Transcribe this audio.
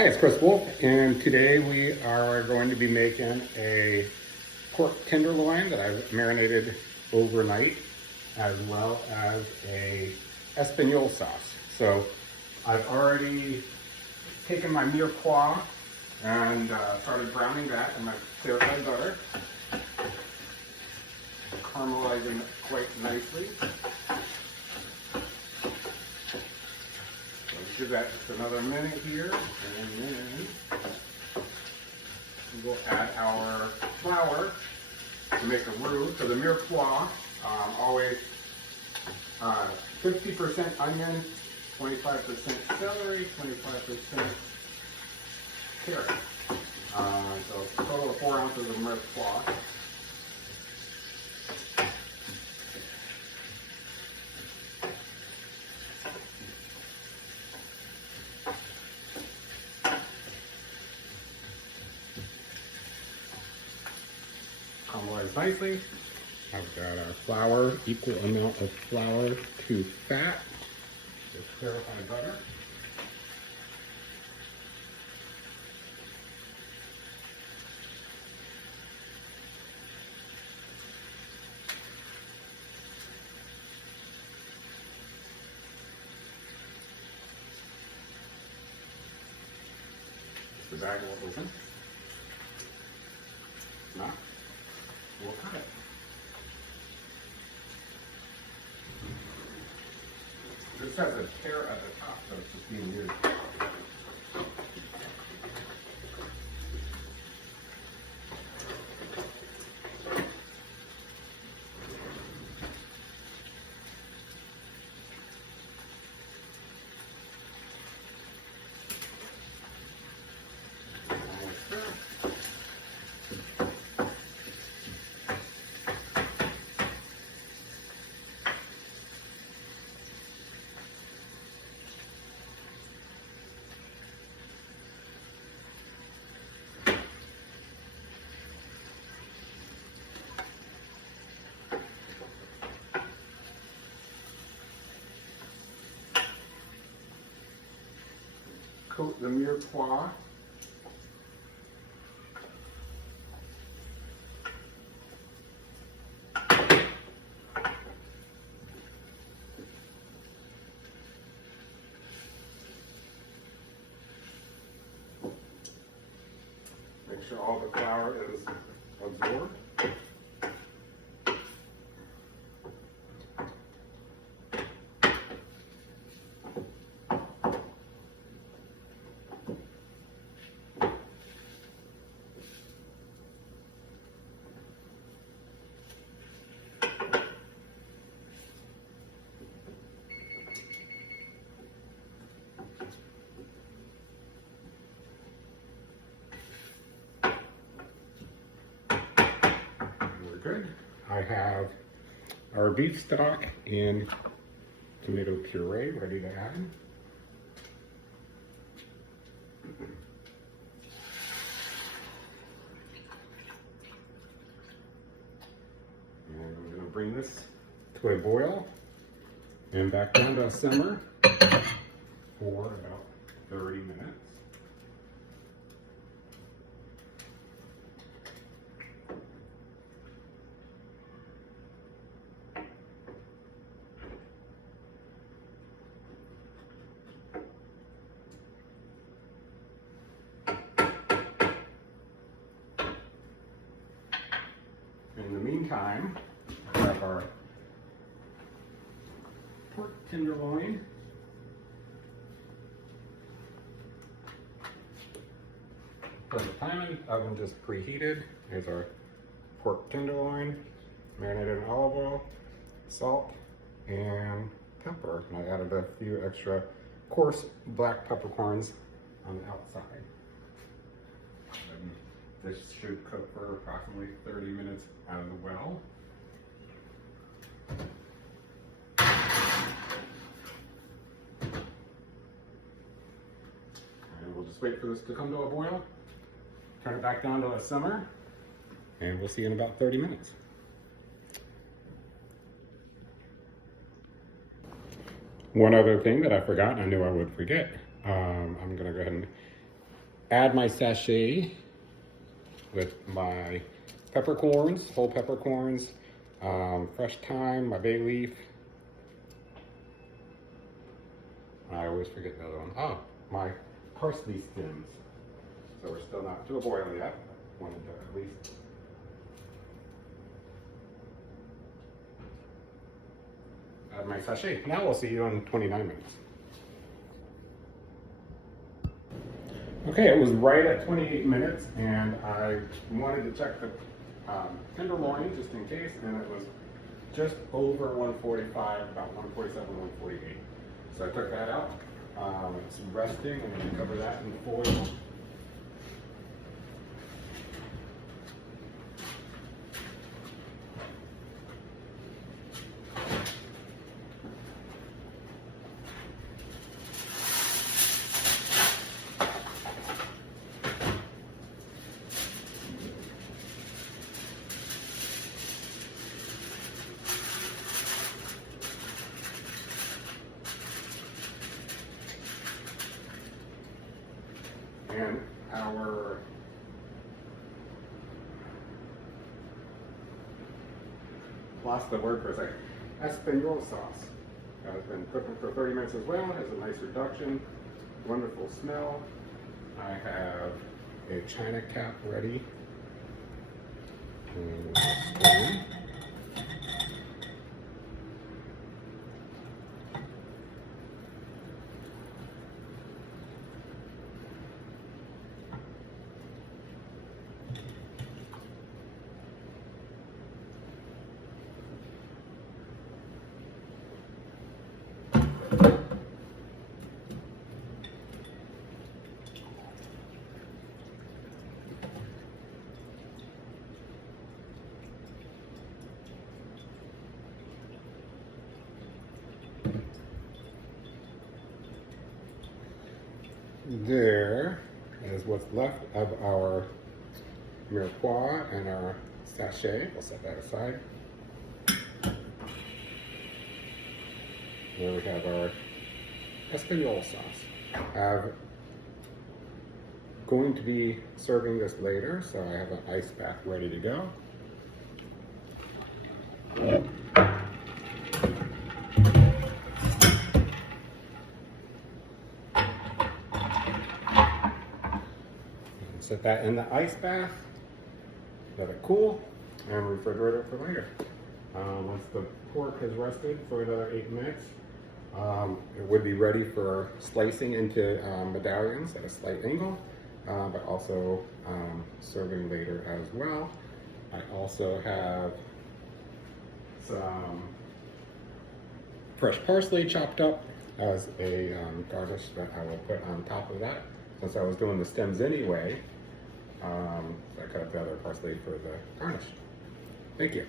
Hi, it's Chris Wolf, and today we are going to be making a pork tenderloin that I've marinated overnight, as well as a Español sauce. So I've already taken my mirepoix and started browning that in my clarified butter, caramelizing it quite nicely. Give that just another minute here, and then we'll add our flour to make a roux. So the mirepoix, always 50% onion, 25% celery, 25% carrot. So a total of 4 ounces of mirepoix. Caramelize nicely. I've got our flour, equal amount of flour to fat, with clarified butter. The bag will open. If not, we'll cut it. This has a tear at the top, so it's just being used. Coat the mirepoix. Make sure all the flour is absorbed. Good. I have our beef stock and tomato puree ready to add. And I'm going to bring this to a boil and back down to a simmer for about 30 minutes. In the meantime, I have our pork tenderloin. Perfect timing, oven just preheated. Here's our pork tenderloin, marinated in olive oil, salt, and pepper. And I added a few extra coarse black peppercorns on the outside. This should cook for approximately 30 minutes out of the well. And we'll just wait for this to come to a boil, turn it back down to a simmer, and we'll see you in about 30 minutes. One other thing that I forgot, and I knew I would forget, I'm gonna go ahead and add my sachet with my peppercorns, whole peppercorns, fresh thyme, my bay leaf. I always forget the other one. Oh, my parsley stems. So we're still not to a boil yet. Wanted to at least add my sachet. Now we'll see you in 29 minutes. Okay, it was right at 28 minutes, and I wanted to check the tenderloin just in case, and it was just over 145, about 147, 148. So I took that out. It's resting. I'm going to cover that in foil. And our lost the word for a second. Español sauce has been cooking for 30 minutes as well. Has a nice reduction, wonderful smell. I have a china cap ready. And a spoon. There is what's left of our mirepoix and our sachet. We'll set that aside. There we have our Español sauce. I'm going to be serving this later, so I have an ice bath ready to go. Set that in the ice bath, let it cool, and refrigerate it for later. Once the pork has rested for another 8 minutes, it would be ready for slicing into medallions at a slight angle, but also serving later as well. I also have some fresh parsley chopped up as a garnish that I will put on top of that. Since I was doing the stems anyway, so I cut up the other parsley for the garnish. Thank you.